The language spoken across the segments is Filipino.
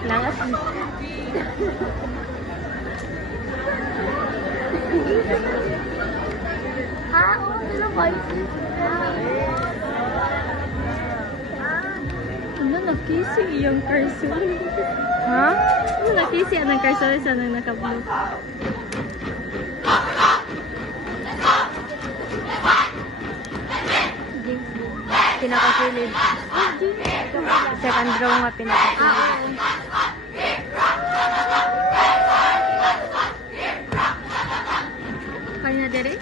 Langas. Ha? Oo, sila boys. Ano, nakisi yung Carson. Ha? Ano, nakisi ang Carson sa nang nakablue. Pinakasilid. Second row nga pinakasilid. Kanya dere?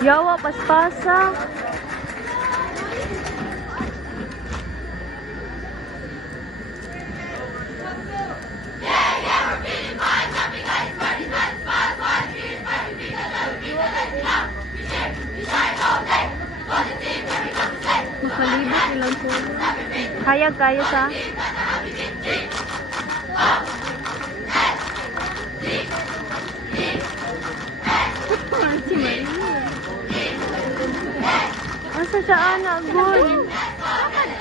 Yawa, paspasa. Makalibot ilang po. Hayag kayo sa? Si Maria. Asa siya anak, good?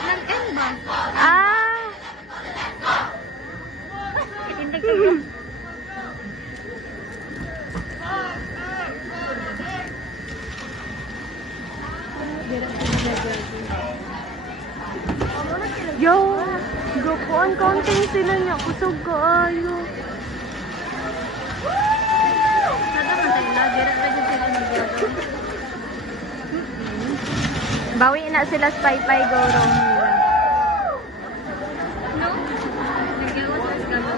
Nag-end ba? Ah! Itindag ka ba? Yo! Gapuan counting sila niya. Kusog ka ayo. Bawi na sila sa paypay goro nila. No? Nag-iwas sa galo.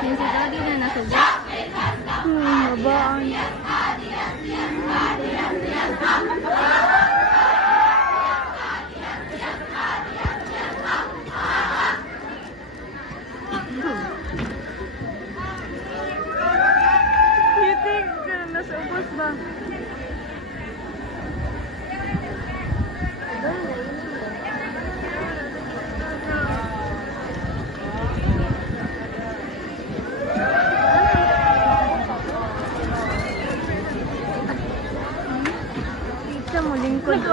Yung si Daddy na nasubo. Mabaan. You think nasubos ba? Mo lingkod ko.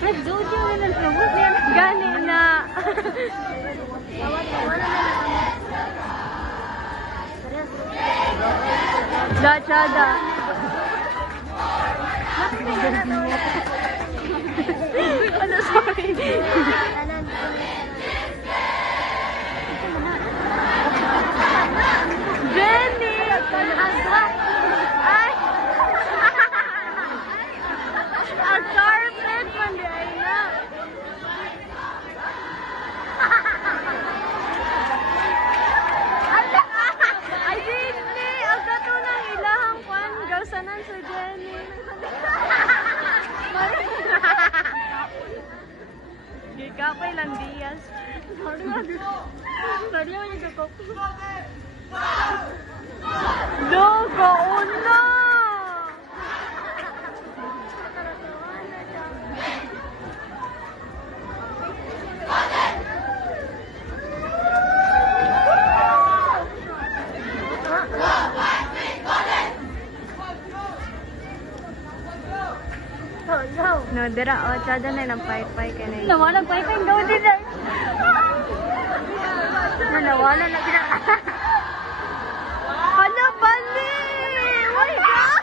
Nag-jojo na lang sabot yan. Gani na. Dachada. Ano, sorry. Jenny! Ay! A carpet man di ay na. Ay, Jenny! Ang gato ng ilahang kwan. Gawsanan sa Jenny. Gikapay lang Diaz. Sorry mo yung gakop. Logo, una! No, dira, o, tsada na ng pay-pay ka na yun. Nawala pay-pay, daw din na. Nawala na sila. Hala, bali! Oh my God!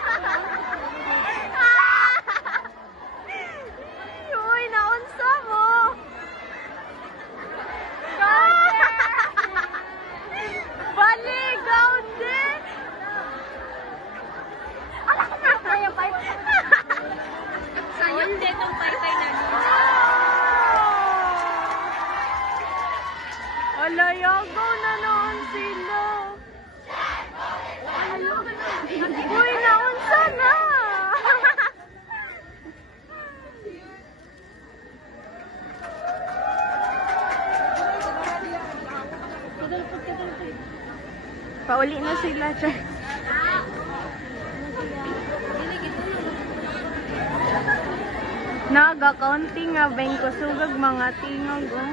Uy, naunsa mo! Bali, gaundi! Sayang pay-pay. Sayang din ang pay-pay na niya. Ala, yagaw na noon sila. Pauli na sila, Char. Naga-counting nga, bengko sugag mga tingog, oh.